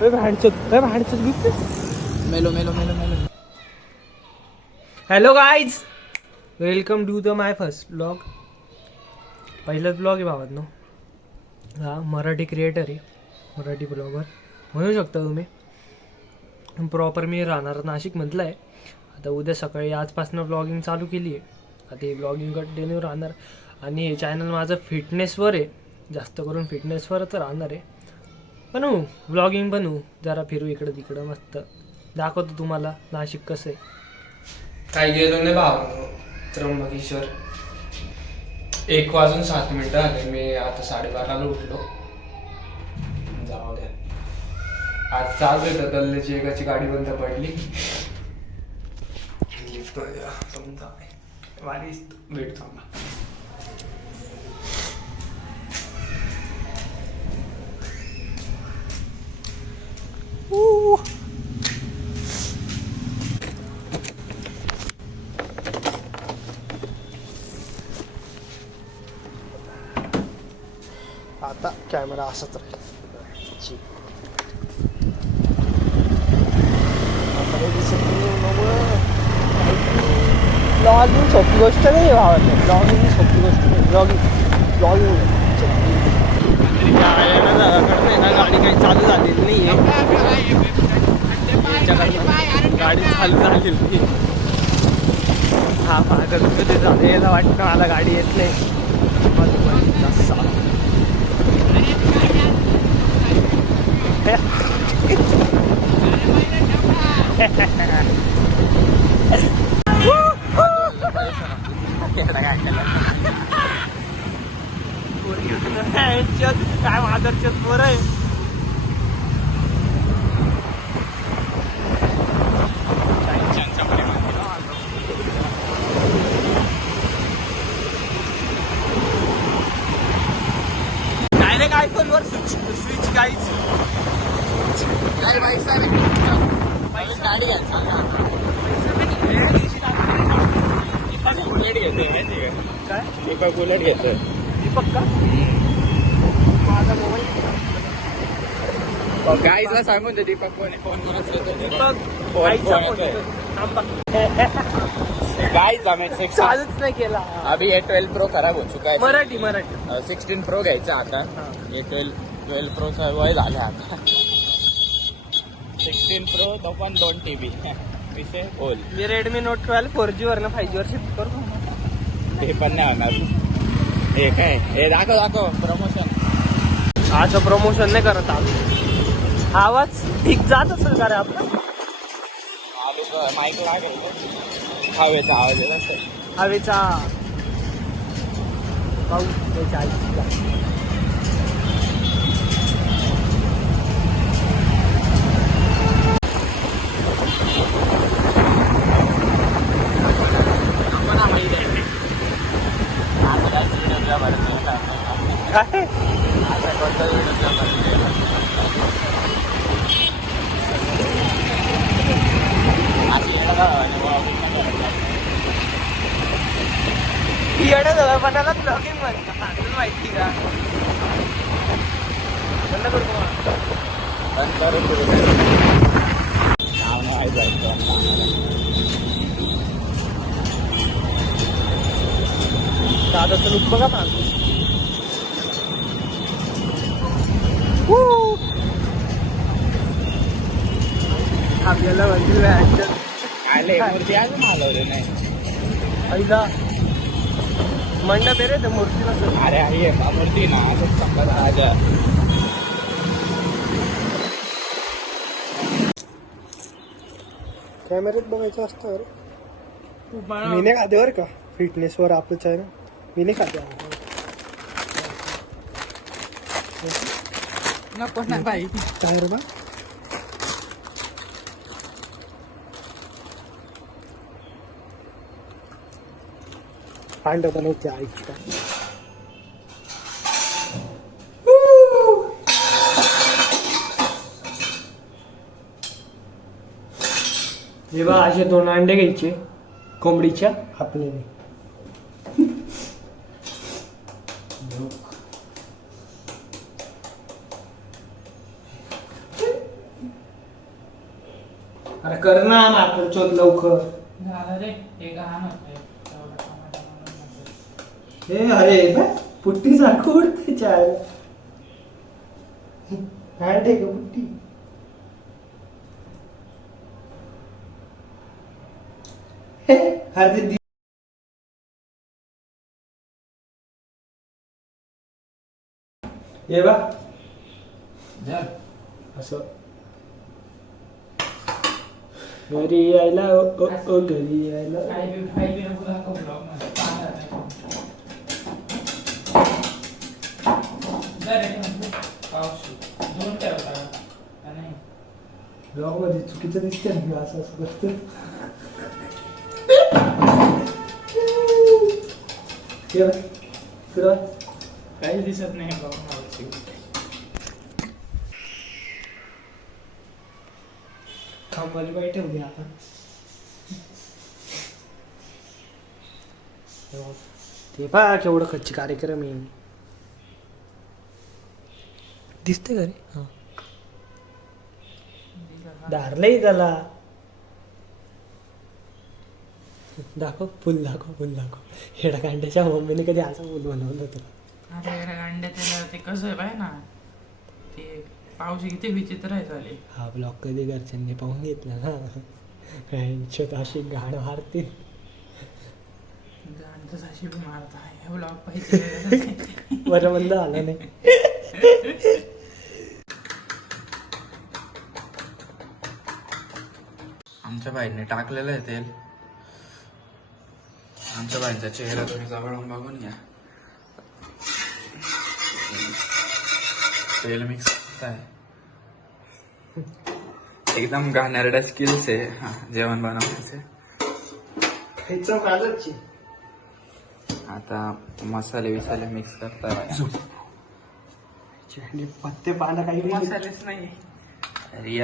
मेलो मेलो मेलो मेलो. Hello guys, welcome to the my first blog. पहिलाच ब्लॉग आहे भावांनो. हा मराठी क्रिएटर आहे, मराठी ब्लॉगर म्हणू शकता तुम्ही. प्रॉपर मी राहणार नाशिकमधलं आहे. आता उद्या सकाळी आजपासून ब्लॉगिंग चालू केली आहे. आता ही ब्लॉगिंग कंटिन्यू राहणार आणि हे चॅनल माझं फिटनेसवर आहे, जास्त करून फिटनेसवरच राहणार आहे. बनवू ब्लॉगिंग, बनवू जरा, फिरू इकडं तिकडं, मस्त दाखवतो तुम्हाला नाशिक कसं आहे. काय गेलो नाही भाव त्र्यंबकेश्वर. 1:07 आले. मी आता 12:30ला उठलो. जाऊ द्या, आज चालू आहे तर दल्ल्याची एकाची गाडी बंद पडली. भेटतो आम्हाला. आता कॅमेरा असाच राहील. ब्लॉगिंग सोपी गोष्ट नाही भावाची. ब्लॉगिंग सोपी गोष्ट नाही. ब्लॉगिंग ना गाडी काही चालू झालेली नाही आहे. गाडी चालू झालेली नाही. हा माझं कधी झालेला वाटतं मला, गाडी येत नाही. काय मादरच्यात पोर आहे. डायरेक्ट आयफोन वर स्विच काहीच गाडी घ्यायचा. बुलेट घेतोय माहिती काय? दीपक बुलेट घेतोय. दीपक का? माझा मोबाईल गाईजला सांगून दे दीपक फोन करून. दीपक गाईज आम्ही चालूच नाही केला. अभी ये 12 प्रो खराब हो चुका है. मराठी 16 प्रो घ्यायचा आता. हे 12 प्रोचा वय झालं आता. 16 प्रो तो पण 2 TB विषय बोल. मी रेडमी नोट 12 4G वर ना 5G वर शिफ्ट करतो. ते पण नाही होणार. हे काय हे दाखव प्रमोशन. आज प्रमोशन नाही करत आलो. आवाज ठीक जात असेल का रे आपला? माईक लागेल. हवेचा आवाज आहे. हवेचा पाऊस त्याच्या आईचा. मनाला ब्लॉगिंग म्हणतात माहिती का? बंद करतो. दादाचं लुक बघा मागतो. आपल्याला म्हणजे मूर्ती अजून हलवले नाही. पहिला मंडप आहे रे ते मूर्ती नसेल. अरे आहे मूर्ती ना असंच सांगत राजा. कॅमेऱ्यात बघायचं असतं. मी नाही खाते बरं का फिटनेसवर आपलं चॅनल. मी नाही खाते. नको ना बाई. काय रे बा? पांड बनवते ऐकता. हे बा असे 2 अंडे घ्यायचे कोंबडीच्या आपल्याने. अरे कर ना मात्र चोत लवकर. झालं रे हे गहाण होतंय एवढं टमाटा बनवून. हे अरे बा पुट्टी सारखं उडते चाय. काय ठीक आहे पुट्टी. हे अरे ते ये बा जर असं घरी यायला ओ ओ ओ घरी यायला. काही बी नको दाखव ब्लॉग मध्ये पाहणार नाही. जर एक पाऊस दोन ठेवता का नाही ब्लॉग मध्ये चुकीचं दिसते ना मी असं असं करतो. ये बा तुला काहीच दिसत नाही ब्लॉग मध्ये. थांबवाली बाई ठेवली आता. ते पहा केवढं खच्ची कार्यक्रम आहे. दिसते का रे? हां धारलंय त्याला. दाखव फुल दाखव फुल दाखव. हेडकांड्याच्या मम्मीने कधी असं फुल बनवलं होतं. अरे अंड्याच्या ते कसं आहे पाय ना ते पाऊस किती विचित्र आहे झाले. हा ब्लॉग कधी घरच्यांनी पाहून घेतला ना यांच्यात अशी गाण मारतील. गाणं साशी बी मारत आहे ब्लॉग पाहिजे. बरं बंद आलं नाही. आमच्या बाईंनी टाकलेलं आहे तेल. आमच्या बाईंचा चेहरा तुम्ही जवळून बघून घ्या. तेल मिक्स करत आहे. एकदम घाणेरड्या स्किल्स आहे जेवण बनवण्याचे. आता मसाले विसाले मिक्स करता. पत्ते पानं काही नाही. मसालेच नाही. अरे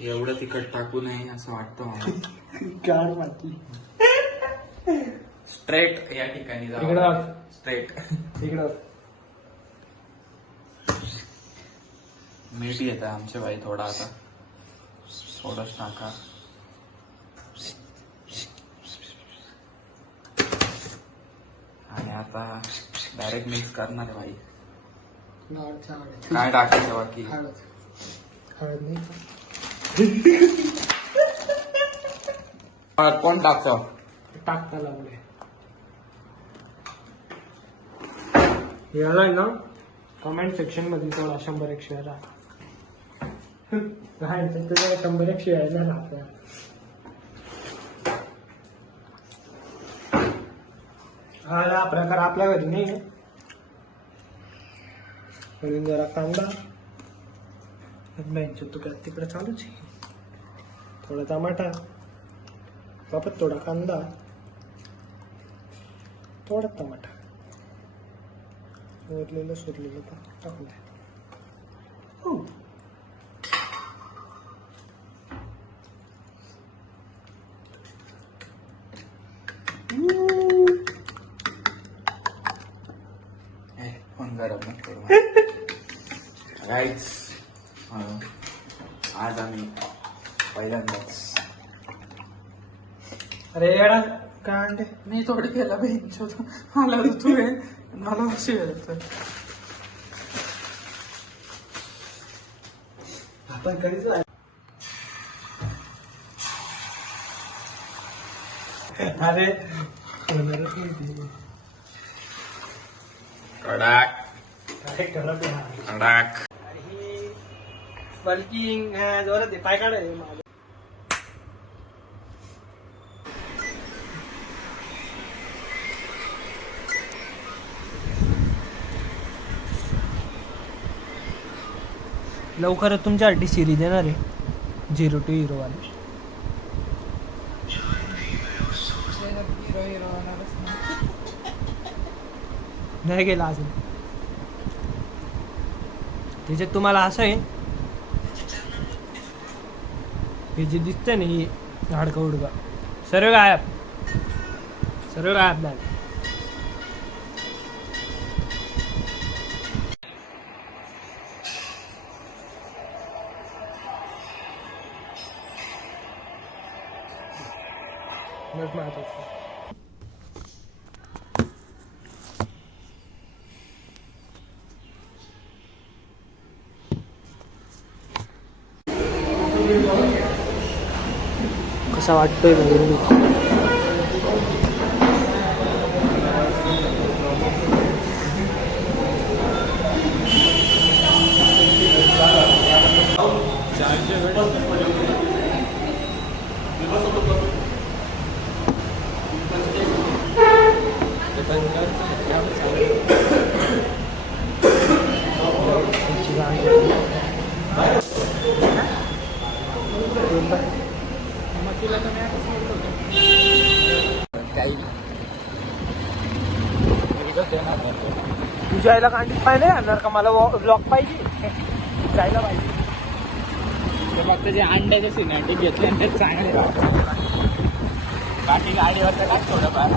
एवढं तिखट टाकू नये असं वाटतं मला. गाड मारली. स्ट्रेट या ठिकाणी इकडं जाऊ. बघ. स्ट्रेट. इकडं मीठ येतं आमचे बाई थोडा आता. थोडंच टाका. आणि आता डायरेक्ट मिक्स करणार आहे बाई. काय टाकायचं बाकी? हळद नाही. कोण टाकतो? टाकता लागले. याला ना कमेंट सेक्शन मध्ये थोडा 100-100 यायला 100-100 यायला लागतात. हा प्रकार आपल्या घरी नाही आहे. म्हणून जरा कांदा तुकडा तिकडे चालूच आहे. थोडा टमाटा वापरत. थोडा कांदा थोडा टमाटा सोडलेलं टाकून द्या. फोन गरम राईट्स. आज आम्ही पहिल्यांदाच. अरे येडा काय आणते. मी थोडी केला बहीण मला ऋतू आहे मला अशी येत. आपण कधीच अरे होणारच नाही. कडक काय करत कडक. बल्किंग जोरात आहे. पाय काढ माझं. लवकरच तुमच्यासाठी सिरीज येणार आहे 0 to Hero वाली. नाही गेला अजून. त्याच्यात तुम्हाला असं आहे हे जे दिसतंय ना ही हाडका उडका सर्व गायब नाही. सगळ्यात महत्वाचं. कसा वाटतोय नवीन लुक? तुझ्या आईला कांडीत पाहिजे आणणार का? मला ब्लॉक पाहिजे, जायला पाहिजे. फक्त जे अंड्याचे सिनेमॅटिक घेतले आणि ते चांगले बाकी गाडीवर तर टाक थोडंफार.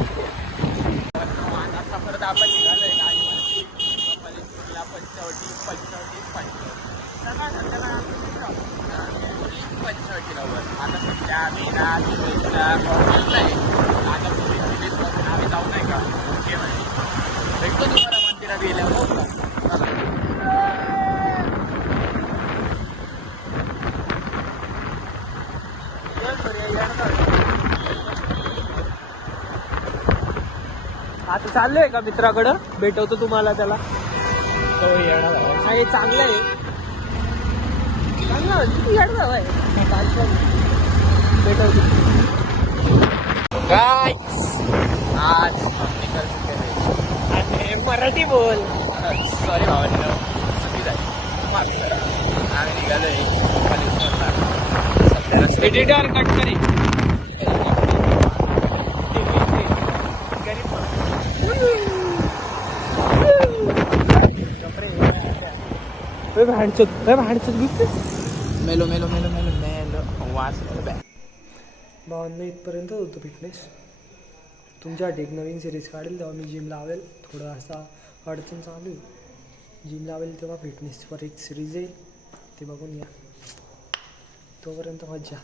आता परत आपण निघालोय गाडीवरती कपालेश्वरला, पंचवटीला आता सध्या आम्ही ना आता पोलीस बघून आम्ही जाऊ नाही का ओके म्हणे भेटतो तुम्हाला मंदिरात गेल्यावर. आता चाललोय का मित्राकडं, भेटवतो तुम्हाला त्याला. हे चांगलं आहे, चांगलं किती येणार आहे. भेटवतो काय आज मराठी बोल. सॉरी भावांनो, चुकी झाली, माफ करा. आम्ही निघालोय कपालेश्वरला. सध्याला एडिटर कट करे. मेलो मेलो मेलो मेलो मेलो वाचलं. भावांना इथपर्यंत होतं फिटनेस. तुमच्यासाठी एक नवीन सिरीज काढेल तेव्हा मी जिम लावेल. थोडं असा अडचण चालू आहे, जिम लावेल तेव्हा फिटनेसवर एक सिरीज येईल, ते बघून या. तोपर्यंत मज्जा.